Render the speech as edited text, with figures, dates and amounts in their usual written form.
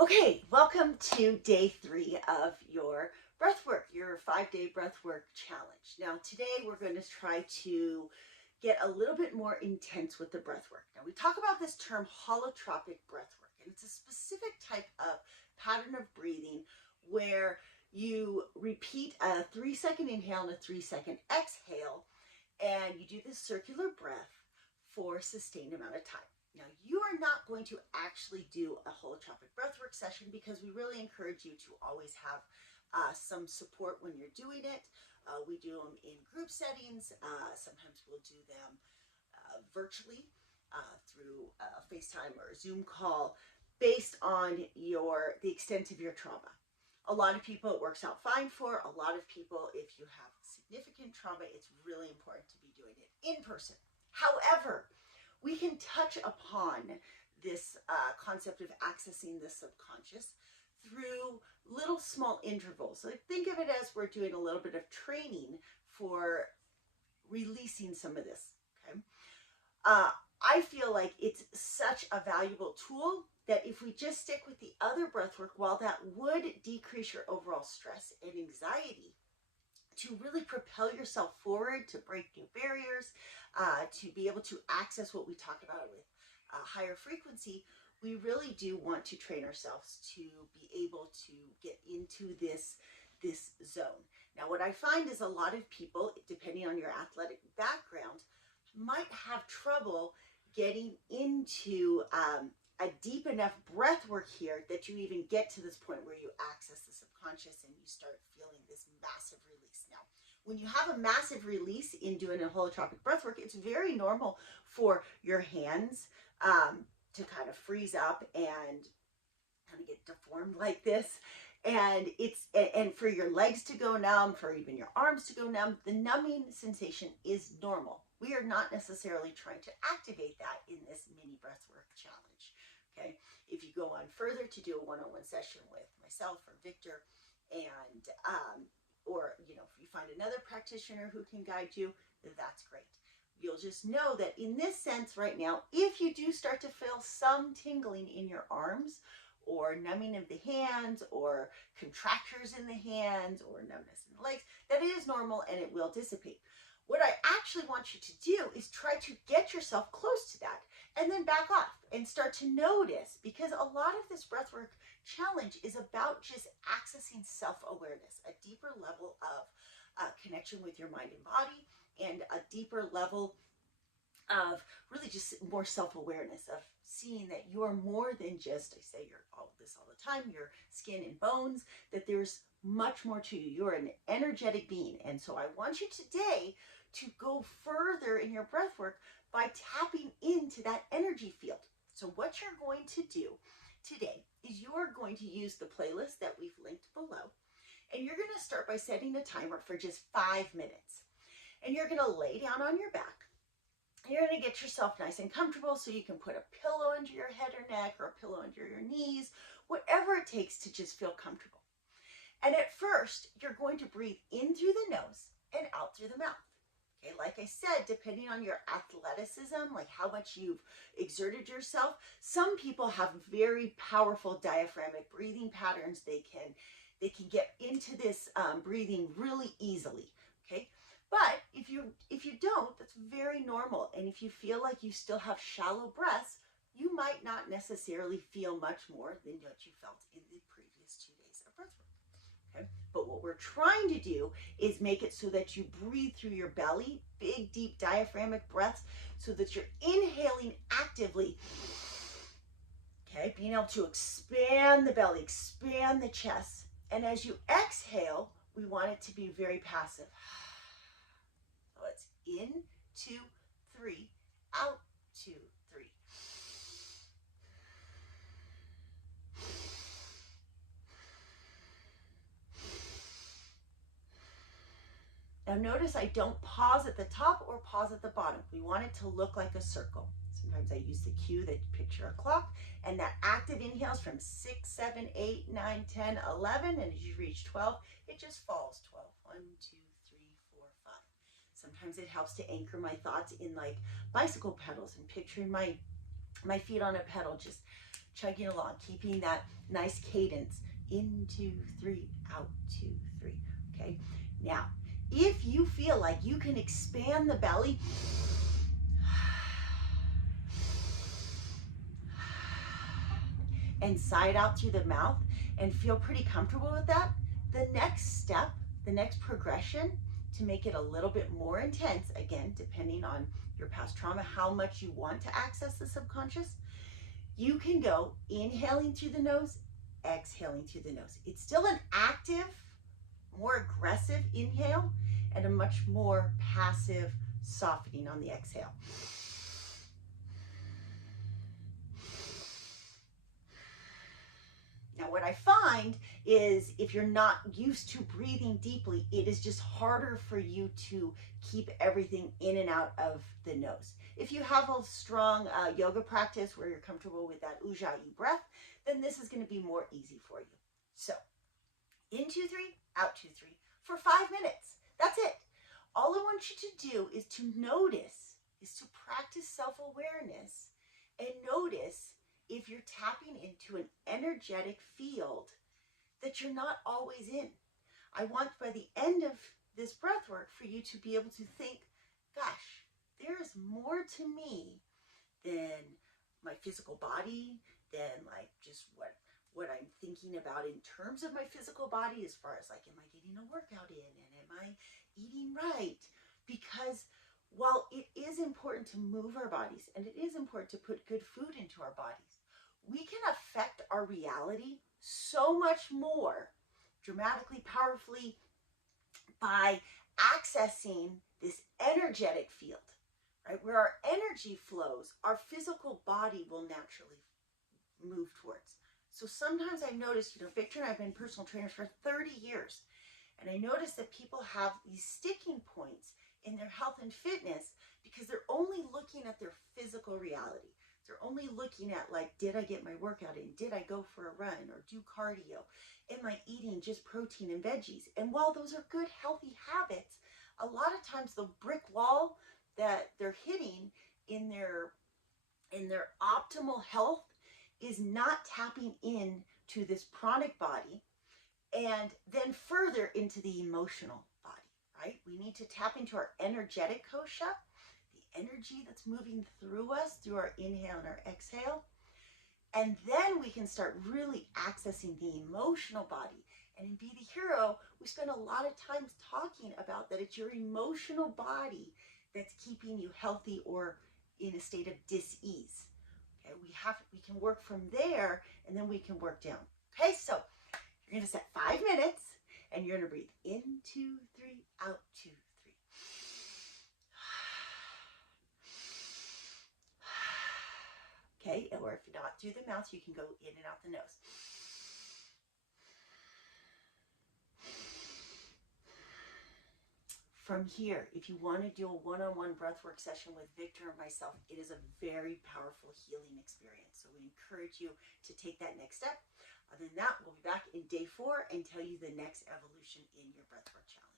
Okay, welcome to day 3 of your breathwork, your 5-day breathwork challenge. Now, today we're going to try to get a little bit more intense with the breathwork. Now, we talk about this term holotropic breathwork, and it's a specific type of pattern of breathing where you repeat a 3-second inhale and a 3-second exhale, and you do this circular breath for a sustained amount of time. Now, you are not going to actually do a holotropic breathwork session because we really encourage you to always have some support when you're doing it. We do them in group settings. Sometimes we'll do them virtually through FaceTime or a Zoom call based on the extent of your trauma. A lot of people it works out fine for. A lot of people, if you have significant trauma, it's really important to be doing it in person. However, we can touch upon this concept of accessing the subconscious through little small intervals. Like, think of it as we're doing a little bit of training for releasing some of this. Okay, I feel like it's such a valuable tool that if we just stick with the other breath work, while that would decrease your overall stress and anxiety, to really propel yourself forward, to break new barriers, to be able to access what we talk about with higher frequency, we really do want to train ourselves to be able to get into this zone. Now, what I find is a lot of people, depending on your athletic background, might have trouble getting into a deep enough breath work here that you even get to this point where you access the subconscious and you start feeling this massive release. Now, when you have a massive release in doing a holotropic breath work, it's very normal for your hands to kind of freeze up and kind of get deformed like this. And for your legs to go numb, for even your arms to go numb. The numbing sensation is normal. We are not necessarily trying to activate that in this mini breathwork challenge. Okay, if you go on further to do a one-on-one session with myself or Victor, and or if you find another practitioner who can guide you, that's great. You'll just know that in this sense right now, if you do start to feel some tingling in your arms, or numbing of the hands, or contractures in the hands, or numbness in the legs, that is normal and it will dissipate. What I actually want you to do is try to get yourself close to that and then back off and start to notice, because a lot of this breathwork challenge is about just accessing self-awareness, a deeper level of connection with your mind and body, and a deeper level of really just more self-awareness, of seeing that you're more than just, I say you're all this all the time, your skin and bones, that there's much more to you. You're an energetic being. And so I want you today to go further in your breath work by tapping into that energy field. So what you're going to do today is you're going to use the playlist that we've linked below, and you're going to start by setting a timer for just 5 minutes. And you're going to lay down on your back. You're going to get yourself nice and comfortable, so you can put a pillow under your head or neck, or a pillow under your knees, whatever it takes to just feel comfortable. And at first, you're going to breathe in through the nose and out through the mouth. Okay, like I said, depending on your athleticism, like how much you've exerted yourself, some people have very powerful diaphragmatic breathing patterns. They can get into this breathing really easily. Okay. But if you don't, that's very normal. And if you feel like you still have shallow breaths, you might not necessarily feel much more than what you felt in the previous 2 days of breath work. Okay? But what we're trying to do is make it so that you breathe through your belly, big, deep diaphragmatic breaths, so that you're inhaling actively. Okay, being able to expand the belly, expand the chest. And as you exhale, we want it to be very passive. In, 2, 3, out, 2, 3. Now notice I don't pause at the top or pause at the bottom. We want it to look like a circle. Sometimes I use the cue that picture a clock, and that active inhales from 6, 7, 8, 9, 10, 11, and as you reach 12, it just falls 12. 1, 2, 3, 4, 5. Sometimes it helps to anchor my thoughts in like bicycle pedals and picturing my feet on a pedal, just chugging along, keeping that nice cadence. In, 2, 3, out, 2, 3. Okay. Now, if you feel like you can expand the belly and sigh out through the mouth and feel pretty comfortable with that, the next step, the next progression to make it a little bit more intense, again, depending on your past trauma, how much you want to access the subconscious, you can go inhaling through the nose, exhaling through the nose. It's still an active, more aggressive inhale and a much more passive softening on the exhale. Now, what I find is if you're not used to breathing deeply, it is just harder for you to keep everything in and out of the nose. If you have a strong yoga practice where you're comfortable with that ujjayi breath, then this is going to be more easy for you. So, in 2, 3, out 2, 3 for 5 minutes. That's it. All I want you to do is to notice, is to practice self-awareness and notice if you're tapping into an energetic field that you're not always in. I want by the end of this breath work for you to be able to think, gosh, there is more to me than my physical body, than like just what I'm thinking about in terms of my physical body, as far as like, am I getting a workout in and am I eating right? Because while it is important to move our bodies and it is important to put good food into our bodies, we can affect our reality so much more dramatically, powerfully by accessing this energetic field, right? Where our energy flows, our physical body will naturally move towards. So sometimes I've noticed, Victor and I have been personal trainers for 30 years, and I noticed that people have these sticking points in their health and fitness because they're only looking at their physical reality. They're only looking at like, did I get my workout in? Did I go for a run or do cardio? Am I eating just protein and veggies? And while those are good, healthy habits, a lot of times the brick wall that they're hitting in their optimal health is not tapping in to this pranic body and then further into the emotional body, right? We need to tap into our energetic kosha, the energy that's moving through us through our inhale and our exhale. And then we can start really accessing the emotional body. And in Be the Hero, we spend a lot of time talking about that it's your emotional body that's keeping you healthy or in a state of dis-ease. Okay, we can work from there and then we can work down. Okay, so you're going to set 5 minutes and you're going to breathe in 2, 3, out 2, 3. Okay, or if not through the mouth, you can go in and out the nose. From here, if you want to do a one-on-one breathwork session with Victor or myself, it is a very powerful healing experience. So we encourage you to take that next step. Other than that, we'll be back in day 4 and tell you the next evolution in your breathwork challenge.